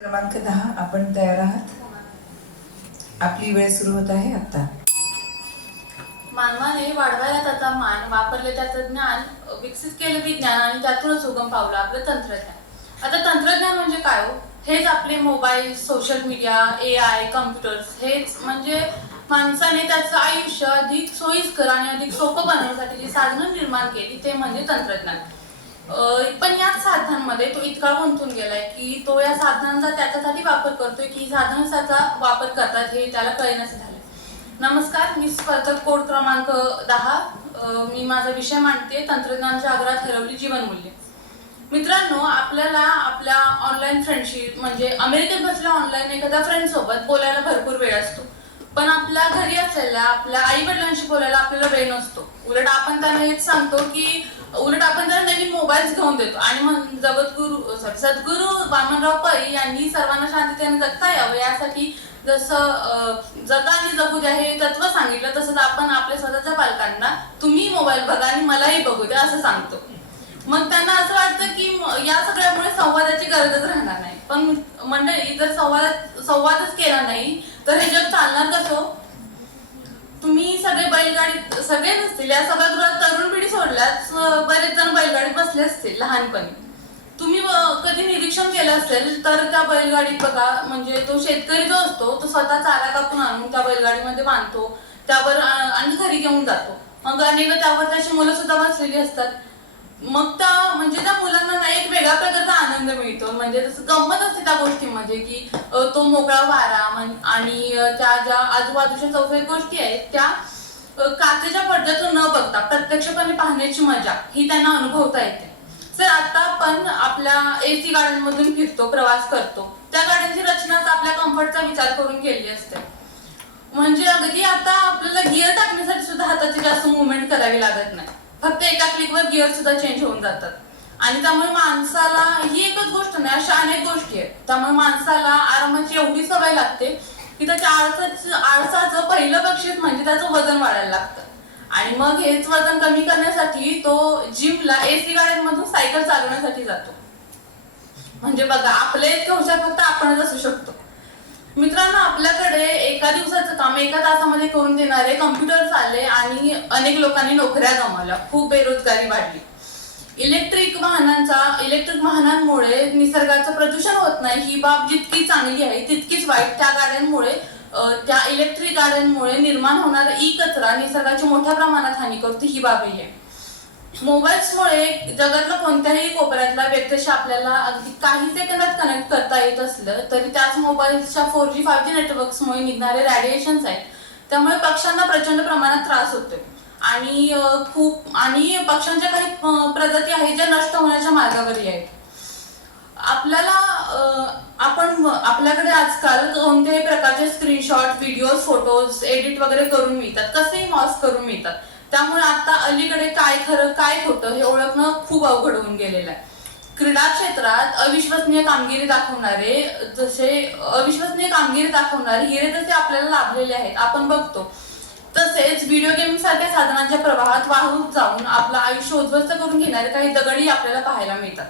क्रमांक दहा आपण तयार आहात? आपली वेळ सुरू होत आहे आता मानवाने वाढवायला त्याचा मान वापरले त्याचं ज्ञान विकसित केले विज्ञान आणि त्यातूनच उगम पावलं आपलं तंत्रज्ञान. आता तंत्रज्ञान म्हणजे काय हो? हेच आपले mobile social media A I computers हेच म्हणजे माणसाने त्याचं आयुष्य अधिक सोयीस्कर आणि अधिक सोपं बनवण्यासाठी जी साधनं निर्माण केली ते म्हणजे तंत्रज्ञान. पण या साधनांमध्ये तो इतका गुंतून गेलाय की तो या साधनांचा त्याच्यासाठी वापर करतोय की साधन त्याचा वापर करतात हे त्याला कळण्याचं झालं नमस्कार मी स्पर्धक कोड क्रमांक दहा. मी माझा विषय मांडते. तंत्रज्ञानाच्या आग्रहात हरवली जीवनमूल्य मित्रांनो आपल्याला आपल्या ऑनलाईन फ्रेंडशिप म्हणजे अमेरिकेत बसल्या ऑनलाईन एखाद्या फ्रेंडसोबत बोलायला भरपूर वेळ असतो. पण आपल्या घरी असलेल्या आपल्या आई वडिलांशी बोलायला आपल्याला वेळ नसतो. उलट आपण त्यांना हेच सांगतो की उलट आपण त्यांना नवीन मोबाईल्स घेऊन देतो. आणि मग जगद्गुरु सॉरी सद्गुरु वामनराव पै यांनी सर्वांना शांततेने जगता यावं. यासाठी जसं जगा आणि जगू द्या हे तत्व सांगितलं तसंच आपण आपल्या स्वतःच्या पालकांना तुम्ही मोबाईल बघा आणि मलाही बघू द्या असं सांगतो. मग त्यांना असं वाटतं की या सगळ्यामुळे संवादाची गरजच राहणार नाही. पण मंडळी जर संवाद संवादच केला नाही. तर हे जग चालणार कसं? तुम्ही सगळे बैलगाडीत सगळे नसतील या सभागृहात तरुण पिढी सोडल्यास बरेच जण बैलगाडीत बसले असतील लहानपणी. तुम्ही कधी निरीक्षण केलं असेल तर त्या बैलगाडीत बघा म्हणजे तो शेतकरी जो असतो तो स्वतः चारा कापून आणून त्या बैलगाडीमध्ये बांधतो त्यावर आणि घरी घेऊन जातो. मग अनेक त्यावर त्याची मुलं सुद्धा बसलेली असतात. मग त्या म्हणजे त्या मुलांना एक वेगळ्या प्रकारचा आनंद मिळतो. म्हणजे जसं गंमत असते त्या गोष्टी म्हणजे की अ, तो मोकळा वारा आणि अ, त्या ज्या आजूबाजूच्या चौफेर गोष्टी आहेत त्या अ, काचेच्या पडद्यातून न बघता प्रत्यक्षपणे पाहण्याची मजा ही त्यांना अनुभवता येते. सर आता आपण आपल्या एसी गाड्यांमधून फिरतो प्रवास करतो. त्या गाड्यांची रचनाच आपल्या कम्फर्टचा विचार करून केली असते. म्हणजे अगदी आता आपल्याला गिअर टाकण्यासाठी सुद्धा हाताची जास्त मुवमेंट करावी लागत नाही. फक्त एका क्लिकवर गिअर सुद्धा चेंज होऊन जातात. आणि त्यामुळे माणसाला ही एकच गोष्ट नाही अशा अनेक गोष्टी आहेत. त्यामुळे माणसाला आरामाची एवढी सवय लागते की त्याच्या आळसाचं आळसाचं पहिलं बक्षीस म्हणजे त्याचं वजन वाढायला लागतं. आणि मग हेच वजन कमी करण्यासाठी तो जिमला एसी गाड्यांमधून सायकल चालवण्यासाठी जातो. म्हणजे बघा आपले इतके हुशार फक्त आपणच असू शकतो. मित्रांनो आपल्याकडे एका दिवसाचं काम एका तासामध्ये करून देणारे कम्प्युटर्स आले आणि अनेक लोकांनी नोकऱ्या गमावल्या. खूप बेरोजगारी वाढली. इलेक्ट्रिक वाहनांचा इलेक्ट्रिक वाहनांमुळे निसर्गाचं प्रदूषण होत नाही. ही बाब जितकी चांगली आहे तितकीच वाईट त्या गाड्यांमुळे त्या इलेक्ट्रिक गाड्यांमुळे निर्माण होणारा ई कचरा निसर्गाची मोठ्या प्रमाणात हानी करतो ही बाबही आहे. मोबाईल्समुळे जगातल्या कोणत्याही कोपऱ्यातल्या व्यक्तीशी आपल्याला अगदी काही सेकंदात कनेक्ट करता येत असलं तरी त्याच मोबाईलच्या फोर जी फाईव्ह जी नेटवर्क्समुळे निघणारे रॅडिएशन्स आहेत. त्यामुळे पक्ष्यांना प्रचंड प्रमाणात त्रास होतोय. आणि खूप आणि पक्ष्यांच्या काही प्रजाती आहेत ज्या नष्ट होण्याच्या मार्गावरही आहेत. आपल्याला आपण आपल्याकडे आजकाल कोणत्याही प्रकारचे स्क्रीनशॉट व्हिडिओज फोटोज एडिट वगैरे करून मिळतात. कसेही मॉस करून मिळतात. त्यामुळे आता अलीकडे काय खरं काय खोटं हे ओळखणं खूप अवघड होऊन गेलेलं आहे. क्रीडा क्षेत्रात अविश्वसनीय कामगिरी दाखवणारे जसे अविश्वसनीय कामगिरी दाखवणारे हिरे जसे आपल्याला लाभलेले आहेत. आपण बघतो तसेच व्हिडिओ गेम सारख्या साधनांच्या प्रवाहात वाहून जाऊन आपलं आयुष्य उद्ध्वस्त करून घेणारे काही दगडी आपल्याला पाहायला मिळतात.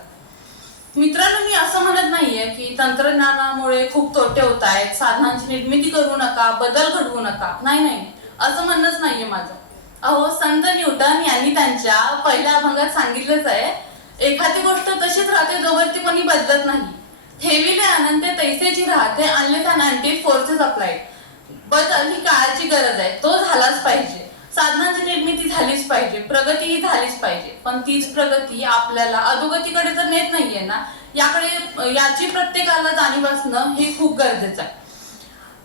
मित्रांनो मी असं म्हणत नाहीये की तंत्रज्ञानामुळे खूप तोटे होत आहेत साधनांची निर्मिती करू नका बदल घडवू नका. नाही नाही. असं म्हणणंच नाहीये माझं. अहो संत न्यूटन यांनी त्यांच्या पहिल्या अभंगात सांगितलंच आहे एखादी गोष्ट तशीच राहते जोवर ती कोणी बदलत नाही. ठेविले अनंत तैसेची राहते अन्यथा नाईन्टी फोर्सेस अप्लाइड बदल ही काळाची गरज आहे. तो झालाच पाहिजे. साधनांची निर्मिती झालीच पाहिजे. प्रगती ही झालीच पाहिजे. पण तीच प्रगती आपल्याला अधोगतीकडे तर नेत नाहीये ना. याकडे याची प्रत्येकाला जाणीव असणं हे खूप गरजेचं आहे.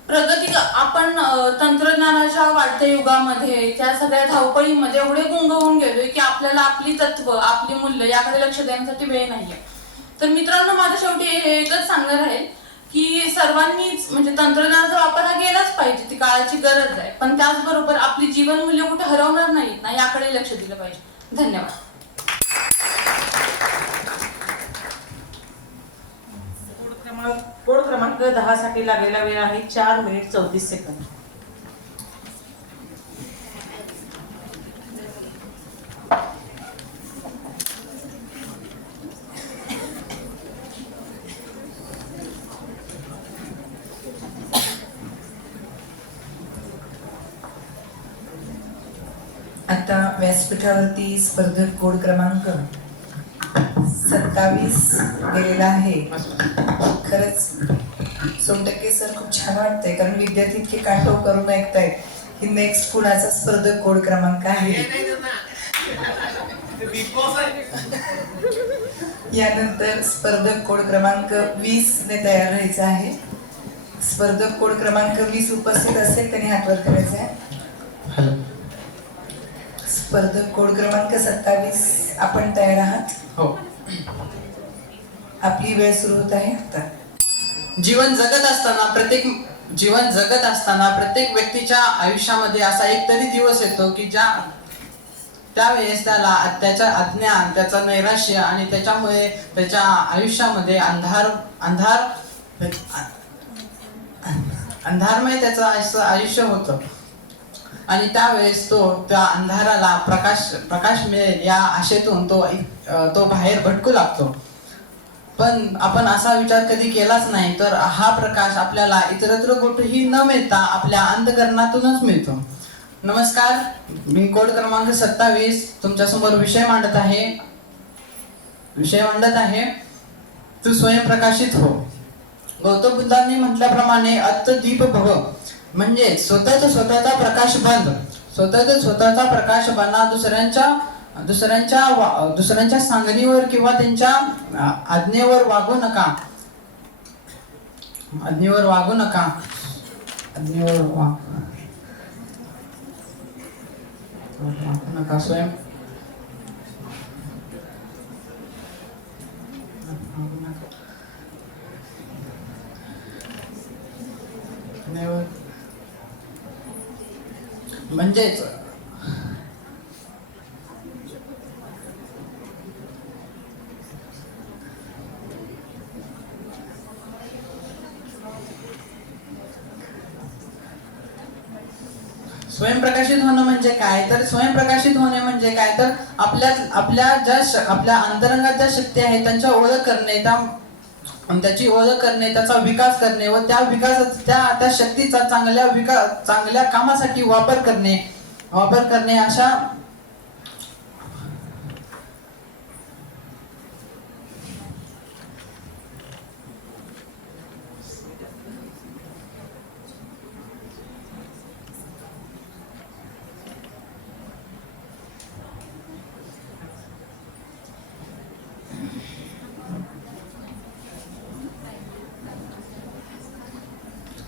प्रगती आपण तंत्रज्ञानाच्या वाढत्या युगामध्ये त्या सगळ्या धावपळीमध्ये एवढे गुंगवून होऊन गेलोय की आपल्याला आपली तत्व आपली मूल्य याकडे लक्ष देण्यासाठी वेळ नाहीये. तर मित्रांनो माझ्या शेवटी हे एकच सांगणार आहे. की सर्वांनीच म्हणजे तंत्रज्ञानाचा वापर हा केलाच पाहिजे ती काळाची गरज आहे. पण त्याचबरोबर आपली जीवनमूल्य कुठे हरवणार नाहीत ना याकडे लक्ष दिलं पाहिजे. धन्यवाद. कोड क्रमांक दहा साठी लागलेला वेळ आहे चार मिनिट चौतीस सेकंद. व्यासपीठावरती स्पर्धक कोड क्रमांक सत्तावीस गेलेला आहे. खरंच सोनटक्के सर खूप छान वाटतंय कारण विद्यार्थी इतके काटो करून ऐकतायत की नेक्स्ट कुणाचा स्पर्धक कोड क्रमांक आहे. यानंतर स्पर्धक कोड क्रमांक वीस ने तयार राहायचं आहे. स्पर्धक कोड क्रमांक वीस उपस्थित असेल त्यांनी हात वर करायचा आहे. स्पर्धक कोड क्रमांक सत्तावीस. आपण तयार आहात? हो. आपली वेळ सुरू होत आहे आता. जीवन जगत असताना प्रत्येक जीवन जगत असताना प्रत्येक व्यक्तीच्या आयुष्यामध्ये असा एक तरी दिवस येतो की ज्या त्यावेळेस त्याला त्याच्या अज्ञान त्याचं नैराश्य आणि त्याच्यामुळे त्याच्या आयुष्यामध्ये अंधार अंधार अंधारमय त्याचं आयुष्य होतं. आणि त्यावेळेस तो त्या अंधाराला प्रकाश प्रकाश मिळेल या आशेतून तो तो बाहेर भटकू लागतो. पण आपण असा विचार कधी केलाच नाही तर हा प्रकाश आपल्याला इतरत्र कुठेही न मिळता आपल्या अंतकरणातूनच मिळतो. नमस्कार मी कोड क्रमांक सत्तावीस तुमच्यासमोर विषय मांडत आहे. विषय मांडत आहे तू स्वयंप्रकाशित हो. गौतम बुद्धांनी म्हटल्याप्रमाणे अत्त दीप भव. म्हणजे स्वतःच स्वतःचा प्रकाश बंद. स्वतःचा स्वतःचा प्रकाश बना दुसऱ्यांच्या दुसऱ्यांच्या वा- दुसऱ्यांच्या सांगणीवर किंवा त्यांच्या आज्ञेवर वागू नका. आज्ञेवर वागू नका. आज्ञेवर वागू नका स्वयं. वागू नका. आज्ञेवर म्हणजेच स्वयंप्रकाशित होणं म्हणजे काय? तर स्वयंप्रकाशित होणे म्हणजे काय? तर आपल्या आपल्या ज्या आपल्या अंतरंगात ज्या शक्ती आहेत त्यांच्या ओळख करणे त्या आणि त्याची ओळख करणे त्याचा विकास करणे व त्या विकास त्या त्या शक्तीचा चांगल्या विकास चांगल्या कामासाठी वापर करणे वापर करणे अशा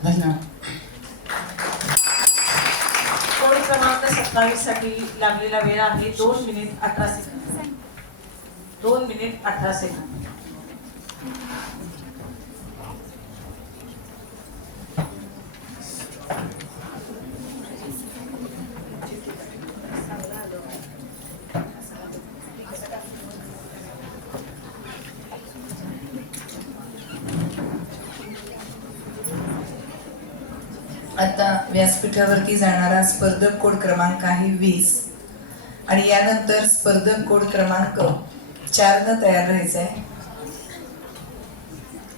धन्यवाद कोड क्रमांक सत्तावीससाठी लागलेला वेळ आहे दोन मिनिट अठरा सेकंद. दोन मिनिट अठरा सेकंद. आता व्यासपीठावरती जाणारा स्पर्धक कोड क्रमांक आहे वीस. आणि यानंतर स्पर्धक कोड क्रमांक चारनं तयार राहायचा आहे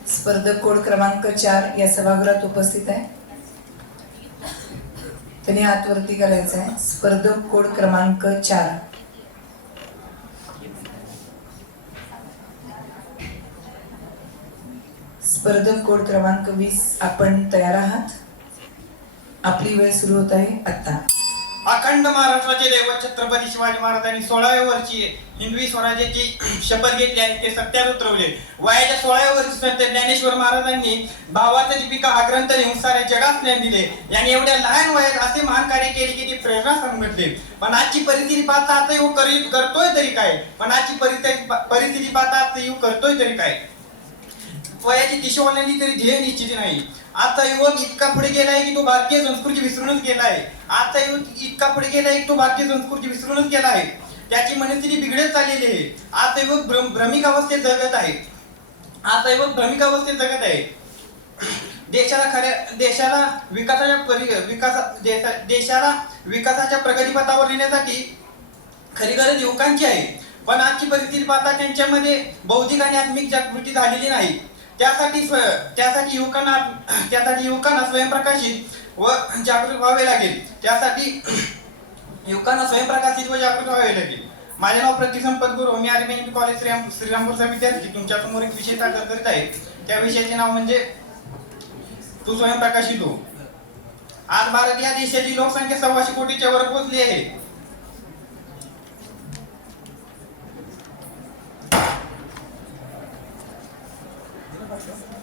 स्पर्धक कोड क्रमांक चार या सभागृहात उपस्थित आहे. त्यांनी हातवरती करायचं आहे स्पर्धक कोड क्रमांक चार. स्पर्धक कोड क्रमांक वीस. आपण तयार आहात. आपली वेळ सुरू होत आहे आता अखंड महाराष्ट्राचे दैवत छत्रपती शिवाजी महाराजांनी सोळाव्या वर्षी हिंदवी स्वराज्याची शपथ घेतली आणि ते सत्यात उतरवले. वयाच्या सोळाव्या वर्षी संत ज्ञानेश्वर महाराजांनी भावाचा दीपिका हा ग्रंथ लिहून साऱ्या जगात ज्ञान दिले. यांनी एवढ्या लहान वयात असे महान कार्य केले की ती प्रेरणा समजले पण आजची परिस्थिती पाहता आता येऊ करी करतोय तरी काय? पण आजची परिस्थिती पाहता आता येऊ करतोय तरी काय? वयाची किशोरवाल्यांनी तरी ध्येय निश्चित नाही. आता युवक इतका पुढे गेलाय की तो भारतीय संस्कृती विसरूनच गेलाय. आता युवक इतका पुढे गेलाय की तो भारतीय संस्कृती विसरूनच गेला आहे त्याची मनस्थिती बिघडत चाललेली आहे. आता युवक भ्रम भ्रमिक अवस्थेत जगत आहे. आता युवक भ्रमिक अवस्थेत जगत आहे. देशाला खऱ्या देशाला विकासाच्या परि विकासा देशा- देशाला विकासाच्या प्रगतीपथावर नेण्यासाठी खरी गरज युवकांची आहे. पण आजची परिस्थिती पाहता त्यांच्यामध्ये बौद्धिक आणि आत्मिक जागृती झालेली नाही. त्यासाठी स्व- त्यासाठी युवकांना त्यासाठी युवकांना स्वयंप्रकाशित व जागरूक व्हावे लागेल. त्यासाठी युवकांना स्वयंप्रकाशित व जागृत व्हावे लागेल. माझे नाव प्रतीक संपत गुरु. मी आर्मी कॉलेज श्रीराम श्रीरामपूरचा विद्यार्थी. तुमच्यासमोर एक विषय सादर करीत आहे. त्या विषयाचे नाव म्हणजे तू स्वयंप्रकाशित हो. आज भारत या देशाची लोकसंख्या सव्वाशे कोटीच्या वर पोहोचली आहे. कोड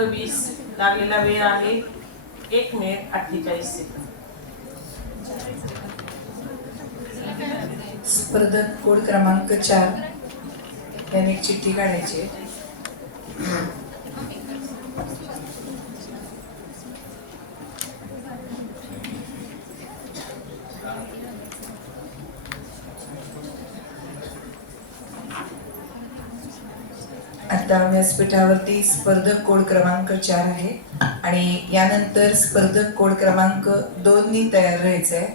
क्रमांक वीस लागलेला वेळ आहे. एक मिनिट अठ्ठेचाळीस सेकंद. स्पर्धक कोड क्रमांक चार. याने चिठ्ठी काढायची आता व्यासपीठावरती स्पर्धक कोड क्रमांक चार आहे. आणि यानंतर स्पर्धक कोड क्रमांक दोन नी तयार राहायचं आहे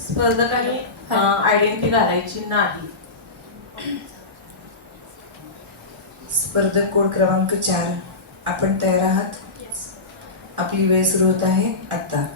स्पर्धकांनी आयडेंटिटी घालायची नाही. स्पर्धक कोड क्रमांक चार. आपण तयार आहात? आपली वेळ सुरू होत आहे आता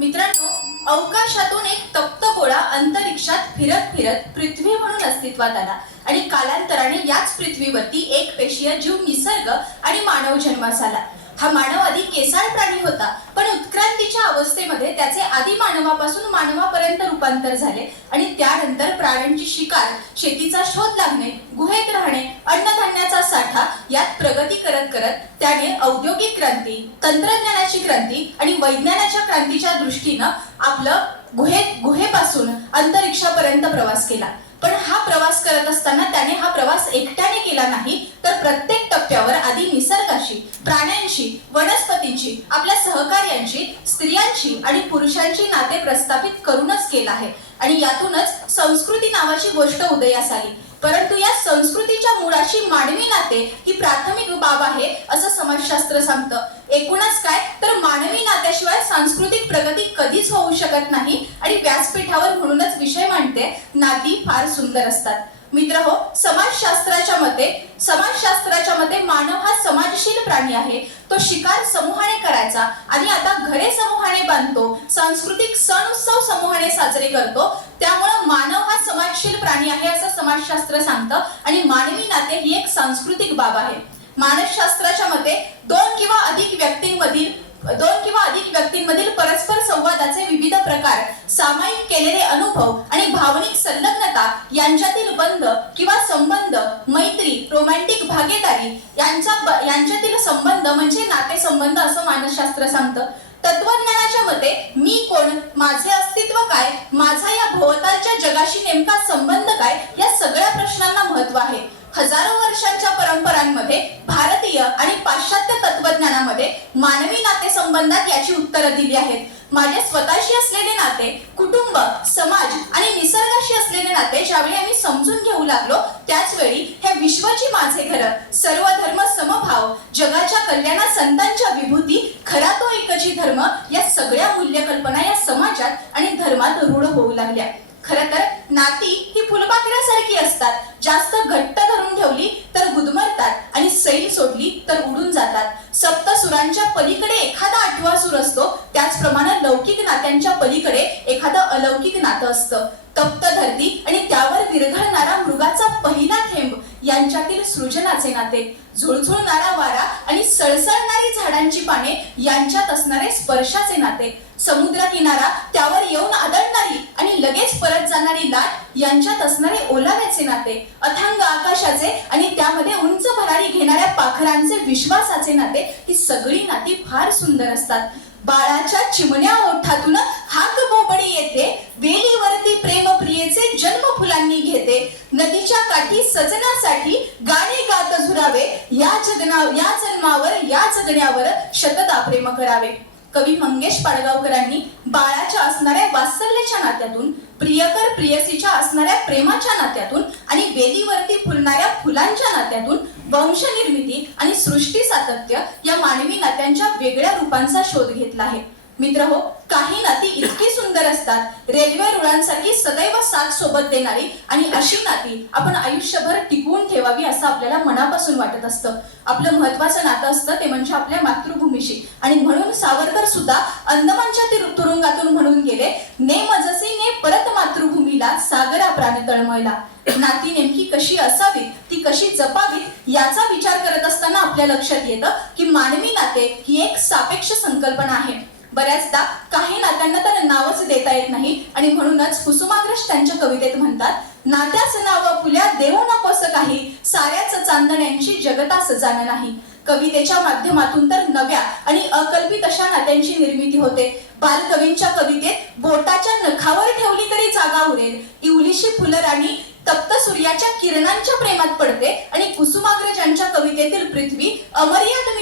मित्रांनो अवकाशातून एक तप्त गोळा अंतरिक्षात फिरत फिरत पृथ्वी म्हणून अस्तित्वात आला. आणि कालांतराने याच पृथ्वीवरती एक पेशीय जीव निसर्ग आणि मानव जन्मास आला हा मानव आधी केसाळ प्राणी होता पण उत्क्रांतीच्या अवस्थेमध्ये त्याचे आधी मानवापासून मानवापर्यंत रूपांतर झाले आणि त्यानंतर प्राण्यांची शिकार शेतीचा शोध लागणे गुहेत राहणे अन्नधान्याचा साठा यात प्रगती करत करत त्याने औद्योगिक क्रांती तंत्रज्ञानाची क्रांती आणि वैज्ञानाच्या क्रांतीच्या दृष्टीनं आपलं गुहेत गुहेपासून अंतरिक्षापर्यंत प्रवास केला. पण हा प्रवास करत असताना त्याने हा प्रवास एकट्याने केला नाही तर प्रत्येक टप्प्यावर आधी निसर्गाशी प्राण्यांशी वनस्पतींची आपल्या सहकार्यांशी स्त्रियांची आणि पुरुषांची नाते प्रस्थापित करूनच केला आहे. आणि यातूनच संस्कृती नावाची गोष्ट उदयास आली. परंतु या संस्कृतीच्या मुळाशी मानवी नाते ही प्राथमिक बाब आहे असं समाजशास्त्र सांगतं. एकूणच काय? तर मानवी नात्याशिवाय सांस्कृतिक प्रगती कधीच होऊ शकत नाही आणि व्यासपीठावर म्हणूनच विषय मांडते नाती फार सुंदर असतात. मित्र हो समाजशास्त्राच्या मते समाजशास्त्राच्या मते मानव हा समाजशील प्राणी आहे. तो शिकार समूहाने करायचा आणि आता घरे समूहाने बांधतो सांस्कृतिक सण उत्सव समूहाने साजरे करतो. त्यामुळं मानव हा समाजशील प्राणी आहे असं समाजशास्त्र सांगतं आणि मानवी नाते ही एक सांस्कृतिक बाब आहे. मानसशास्त्राच्या मते दोन किंवा अधिक व्यक्तींमधील दोन किंवा अधिक व्यक्तींमधील परस्पर संवादाचे विविध प्रकार सामायिक केलेले अनुभव आणि भावनिक संलग्नता यांच्यातील बंध किंवा संबंध मैत्री रोमॅन्टिक भागीदारी यांचा ब- यांच्यातील संबंध म्हणजे नातेसंबंध असं मानसशास्त्र सांगतं. तत्वज्ञानाच्या मते मी कोण माझे अस्तित्व काय माझा या भोवतालच्या जगाशी नेमका संबंध काय या सगळ्या प्रश्नांना महत्त्व आहे. हजारो वर्षांच्या परंपरांमध्ये भारतीय आणि पाश्चात्य तत्वज्ञानामध्ये मानवी नातेसंबंधात याची उत्तरं दिली आहेत. माझे स्वतःशी असलेले नाते कुटुंब समाज आणि निसर्गाशी असलेले नाते ज्यावेळी आम्ही समजून घेऊ लागलो त्याच वेळी हे विश्वाची माझे घर. सर्व धर्म समभाव जगाच्या कल्याणा संतांच्या विभूती खरा तो एकची धर्म या सगळ्या मूल्यकल्पना या समाजात आणि धर्मात रूढ होऊ लागल्या. खर तर नाती ही फुलपाखरासारखी असतात. जास्त घट्ट धरून ठेवली तर गुदमरतात आणि सैल सोडली तर उडून जातात. सप्त सुरांच्या पलीकडे एखादा आठवा सूर असतो. त्याचप्रमाणे लौकिक नात्यांच्या पलीकडे एखादं अलौकिक नातं असतं. तप्त धरती आणि त्यावर विरघळणारा मृगाचा पहिला थेंब यांच्यातील सृजनाचे नाते. झुळझुळणारा वारा आणि सळसळणारी झाडांची पाने यांच्यात असणारे स्पर्शाचे नाते. समुद्र किनारा त्यावर येऊन आदळणारी आणि लगेच परत जाणारी लाट यांच्यात असणारे ओलाव्याचे नाते. अथांग आकाशाचे आणि त्यामध्ये उंच भरारी घेणाऱ्या पाखरांचे विश्वासाचे नाते ही सगळी नाती फार सुंदर असतात. बाळाच्या चिमण्या ओठातून हाक बोबडी येते. वेलीवरती प्रेम प्रियेचे जन्म फुलांनी घेते. नदीच्या काठी सजनासाठी गाणे गात झुरावे. या जगना या जन्मावर या जगण्यावर शतदा प्रेम करावे. कवी मंगेश पाडगावकरांनी बाळाच्या असणाऱ्या वात्सल्याच्या नात्यातून प्रियकर प्रियसीच्या असणाऱ्या प्रेमाच्या नात्यातून आणि वेलीवरती फुलणाऱ्या फुलांच्या नात्यातून वंशनिर्मिती आणि सृष्टी सातत्य या मानवी नात्यांच्या वेगळ्या रूपांचा शोध घेतला आहे. मित्र हो काही नाती इतकी सुंदर असतात. रेल्वे रुळांसारखी सदैव साथ सोबत देणारी आणि अशी नाती आपण आयुष्यभर टिकवून ठेवावी असं आपल्याला मनापासून वाटत असतं. आपलं महत्वाचं नातं असतं ते म्हणजे आपल्या मातृभूमीशी. आणि म्हणून सावरकर सुद्धा अंदमानच्या तुरुंगातून म्हणून गेले ने मजसी ने परत मातृभूमीला सागरा प्राणी तळमळला. नाती नेमकी कशी असावी ती कशी जपावी याचा विचार करत असताना आपल्या लक्षात येतं की मानवी नाते ही एक सापेक्ष संकल्पना आहे. बऱ्याचदा काही नात्यांना तर नावच देता येत नाही आणि म्हणूनच कुसुमाग्रज त्यांच्या कवितेत म्हणतात नात्याच नाव फुल्या देऊ नकोस काही साऱ्याच चांदण्यांची जगतास जाण नाही. कवितेच्या माध्यमातून तर नव्या आणि अकल्पित अशा नात्यांची निर्मिती होते. बालकवींच्या कवितेत बोटाच्या नखावर ठेवली तरी जागा उरेल इवलीशी फुलराणी तप्त सूर्याच्या किरणांच्या प्रेमात पडते आणि कुसुमाग्रजांच्या कवितेतील पृथ्वी अमर्याद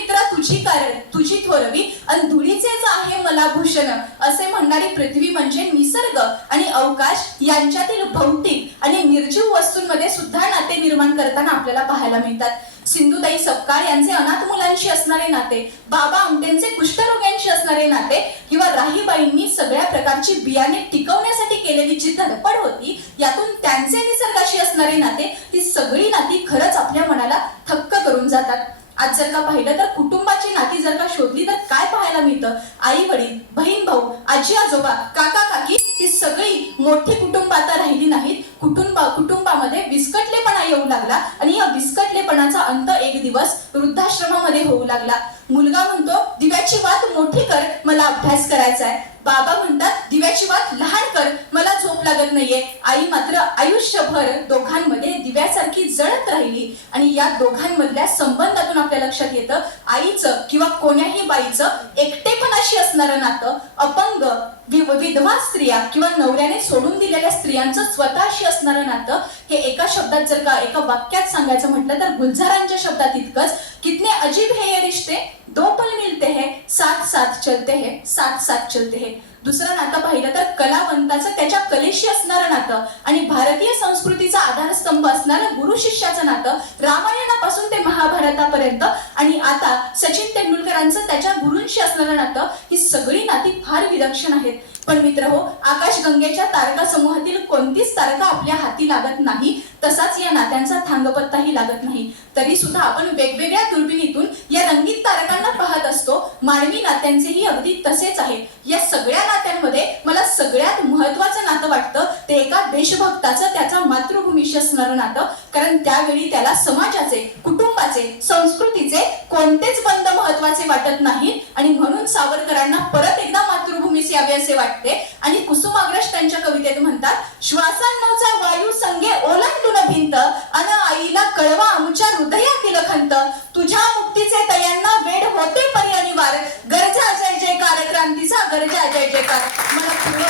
तुझी कारण तुझी थोरवी आणि धुळीचेच आहे मला भूषण असे म्हणणारी पृथ्वी म्हणजे निसर्ग आणि अवकाश यांच्यातील भौतिक आणि निर्जीव वस्तूंमध्ये सुद्धा नाते निर्माण करताना आपल्याला पाहायला मिळतात. सिंधुताई सपकाळ यांचे अनाथ मुलांशी असणारे नाते बाबा आमटेंचे कुष्ठरोग्यांशी असणारे नाते किंवा राहीबाईंनी सगळ्या प्रकारची बियाणे टिकवण्यासाठी केलेली जी धडपड होती यातून त्यांचे निसर्गाशी असणारे नाते ही सगळी नाती खरंच आपल्या मनाला थक्क करून जातात. आज जर का पाहिलं तर कुटुंबाची नाती जर का शोधली तर काय पाहायला मिळतं? आई वडील बहीण भाऊ आजी आजोबा काका काकी ही सगळी मोठी कुटुंब आता राहिली नाहीत. कुटुंब कुटुंबामध्ये विस्कटलेपणा येऊ लागला आणि या विस्कटलेपणाचा अंत एक दिवस वृद्धाश्रमामध्ये होऊ लागला. मुलगा म्हणतो दिव्याची वात मोठी कर मला अभ्यास करायचा आहे. बाबा म्हणतात दिव्याची वात लहान कर मला झोप लागत नाहीये. आई मात्र आयुष्यभर दोघांमध्ये दिव्यासारखी जळत राहिली आणि या दोघांमधल्या संबंधातून आपल्या लक्षात येतं आईचं किंवा कोण्याही बाईचं एकटेपणाशी असणारं नातं अपंग विधवा स्त्रिया किंवा नवऱ्याने सोडून दिलेल्या स्त्रियांचं स्वतःशी असणारं नातं हे एका शब्दात जर का एका वाक्यात सांगायचं म्हटलं तर गुलजारांच्या शब्दात इतकंच कितने अजीब हे ये रिश्ते दो पल मिलते हैं साथ साथ चलते हैं साथ साथ चलते हैं. दुसरं नातं पाहिलं तर कलावंताचं त्याच्या कलेशी असणारं नातं आणि भारतीय संस्कृतीचा आधारस्तंभ असणारं गुरु शिष्याचं नातं रामायणापासून ते महाभारतापर्यंत. आणि आता सचिन तेंडुलकरांचं त्याच्या गुरूंशी असणारं नातं ही सगळी नाती फार विलक्षण आहेत. पण मित्र हो आकाशगंगेच्या तारका समूहातील कोणतीच तारका आपल्या हाती लागत नाही. तसाच या नात्यांचा थांगपत्ताही लागत नाही. तरी सुद्धा आपण वेगवेगळ्या दुर्बिणीतून या रंगीत तारकांना पाहत असतो. मानवी नात्यांचेही अगदी तसेच आहे. या सगळ्या नात्यांमध्ये मला सगळ्यात महत्वाचं नातं वाटतं. ते एका देशभक्ताचं त्याचा मातृभूमीशी असणारं नातं. कारण त्यावेळी त्याला समाजाचे कुटुंबाचे संस्कृतीचे कोणतेच बंध महत्त्वाचे वाटत नाहीत. आणि म्हणून सावरकरांना परत एकदा मातृभूमीस यावे असे वाटते. आणि कुसुमाग्रज त्यांच्या कवितेत म्हणतात श्वासांचा वायू संगे ओलांडून भिंत? अन आईला कळवा आमच्या हृदया केलं खंत तुझ्या मुक्तीचे तयांना वेड होते परी अनिवार गरजा जय जयकार क्रांतीचा गरजा जय जयकार मला पूर्ण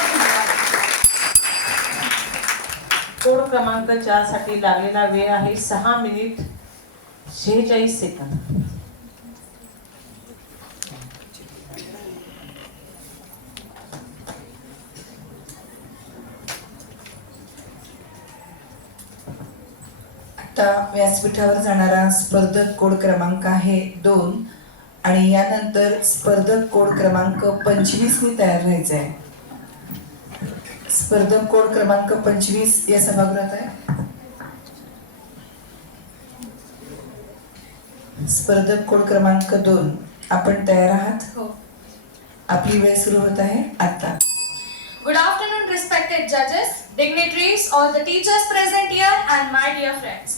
कोड क्रमांक चारसाठी लागलेला वेळ आहे सहा मिनिट. शेहेचाळीस सेकंद. आता व्यासपीठावर जाणारा स्पर्धक कोड क्रमांक आहे दोन आणि यानंतर स्पर्धक कोड क्रमांक पंचवीसनी तयार राहायचं आहे. स्पर्धक कोड क्रमांक पंचवीस या सभागृहात आहे. स्पर्धक कोड क्रमांक दोन. आपण तयार आहात? हो. आपली वेळ सुरू होत आहे आता Good afternoon, respected judges, dignitaries, all the teachers present here, and my dear friends.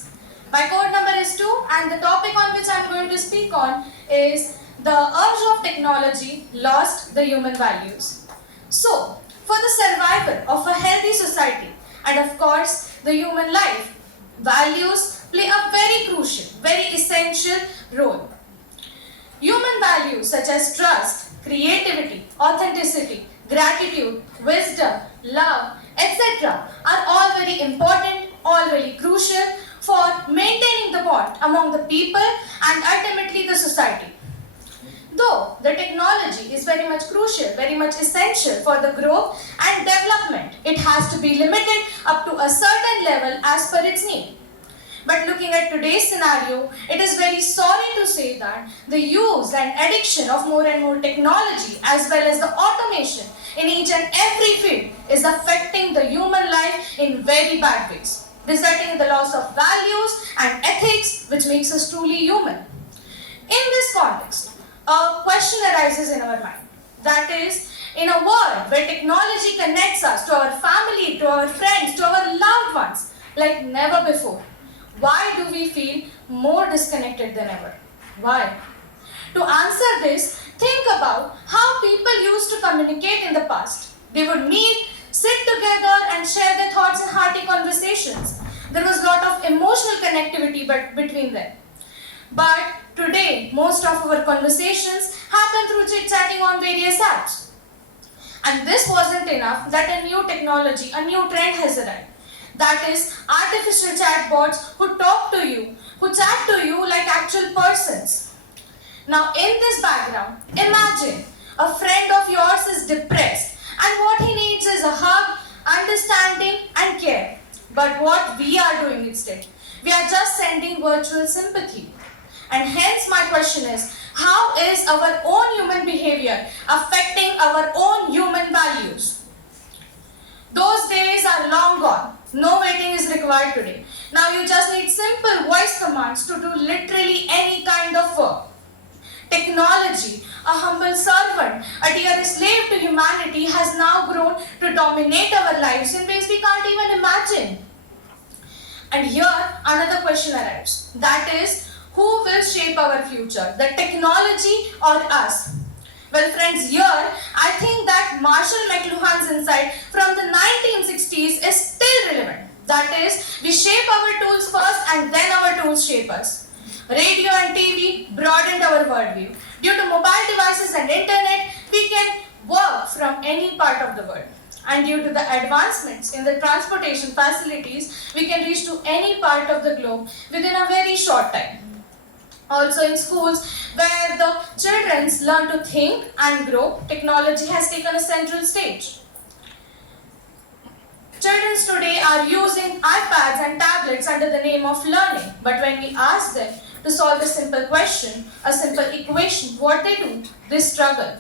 My code number is 2, and the topic on which I'm going to speak on is the urge of technology lost the human values. So, for the survival of a healthy society, and of course, the human life, values play a very crucial, very essential role. Human values such as trust, creativity, authenticity, gratitude, wisdom, love, etc. are all very important, all very crucial for maintaining the bond among the people and ultimately the society. Though the technology is very much crucial, very much essential for the growth and development. It has to be limited up to a certain level as per its need. But looking at today's scenario, it is very sorry to say that the use and addiction of more and more technology as well as the automation in each and every field is affecting the human life in very bad ways, resulting in the loss of values and ethics which makes us truly human. In this context, a question arises in our mind. That is, in a world where technology connects us to our family, to our friends, to our loved ones, like never before, why do we feel more disconnected than ever? Why? To answer this, think about how people used to communicate in the past. They would meet, sit together, and share their thoughts in hearty conversations. There was a lot of emotional connectivity but between them. But today, most of our conversations happen through chit chatting on various apps. And this wasn't enough that a new technology, a new trend has arrived. That is, artificial chatbots who talk to you, who chat to you like actual persons. Now, in this background, imagine a friend of yours is depressed and what he needs is a hug, understanding, and care. But what we are doing instead, we are just sending virtual sympathy. And hence, my question is how is our own human behavior affecting our own human values? Those days are long gone. No waiting is required today. Now you just need simple voice commands to do literally any kind of work. Technology, a humble servant, a dear slave to humanity, has now grown to dominate our lives in ways we can't even imagine. And here another question arrives. That is, who will shape our future, the technology or us? Well, friends, here I think that Marshall McLuhan's insight from the 1960s is still relevant. That is, we shape our tools first and then our tools shape us. Radio and TV broadened our worldview. Due to mobile devices and internet, we can work from any part of the world. And due to the advancements in the transportation facilities, we can reach to any part of the globe within a very short time also in schools where the children learn to think and grow technology has taken a central stage children today are using ipads and tablets under the name of learning but when we ask them to solve a simple question a simple equation. What they do they struggle.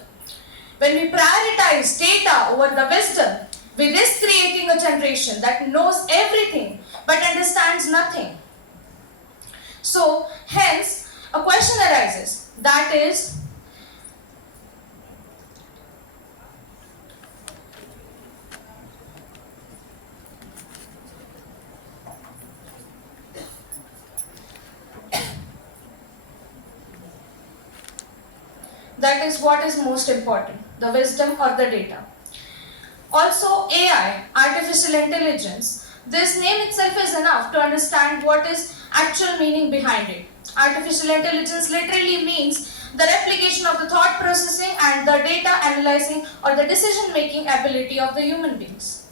When we prioritize data over the wisdom we risk creating a generation that knows everything but understands nothing. So hence a question arises that is that is what is most important the wisdom or the data also ai artificial intelligence this name itself is enough to understand what is actual meaning behind it Artificial intelligence literally means the replication of the thought processing and the data analyzing or the decision making ability of the human beings.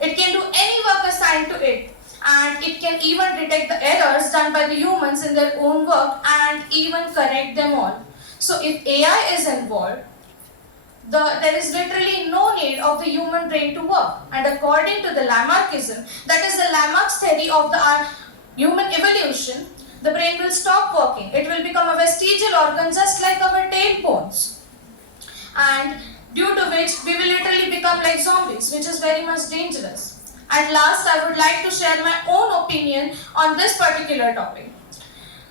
It can do any work assigned to it and it can even detect the errors done by the humans in their own work and even correct them all. So if AI is involved, the, there is literally no need of the human brain to work. And according to the Lamarckism, that is the Lamarck's theory of the uh, human evolution, the brain will stop working. It will become a vestigial organ just like our tail bones. And due to which we will literally become like zombies, which is very much dangerous. At last, I would like to share my own opinion on this particular topic.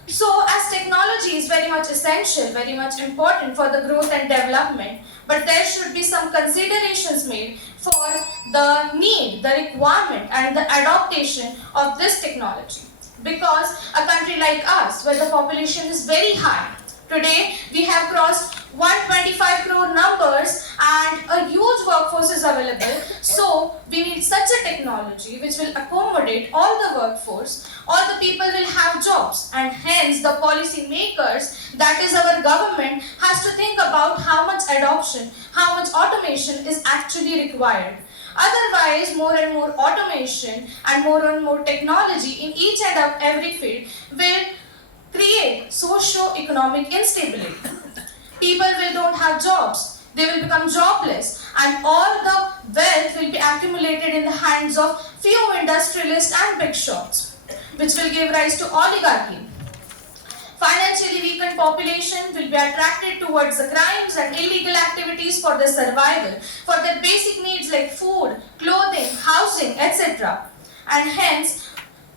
So, as technology is very much essential, very much important for the growth and development, but there should be some considerations made for the need, the requirement, and the adaptation of this technology. Because a country like us where the population is very high today we have crossed 125 crore numbers and a huge workforce is available. So we need such a technology which will accommodate all the workforce. All the people will have jobs and hence the policy makers that is our government has to think about how much adoption how much automation is actually required. Otherwise, more and more automation and more and more technology in each and every field will create socio-economic instability. People will don't have jobs. They will become jobless, and all the wealth will be accumulated in the hands of few industrialists and big shots, which will give rise to oligarchy. Financially weakened population will be attracted towards the crimes and illegal activities for their survival, for their basic needs like food, clothing, housing, etc. And hence,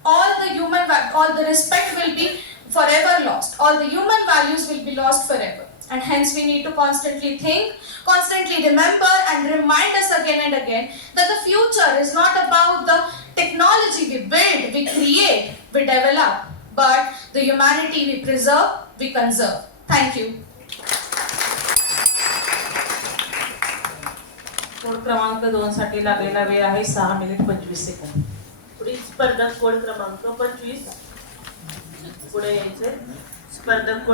all the human, all the respect will be forever lost. All the human values will be lost forever And hence, we need to constantly think, constantly remember, and remind us again and again that the future is not about the technology we build, we create, we develop, but the humanity we preserve, we conserve. Thank you. Code क्रमांक दोन साठी लागलेला वेळ आहे सहा minute पंचवीस second पुढील स्पर्धक कोड क्रमांक पंचवीस पुढे यायचे स्पर्धक कोड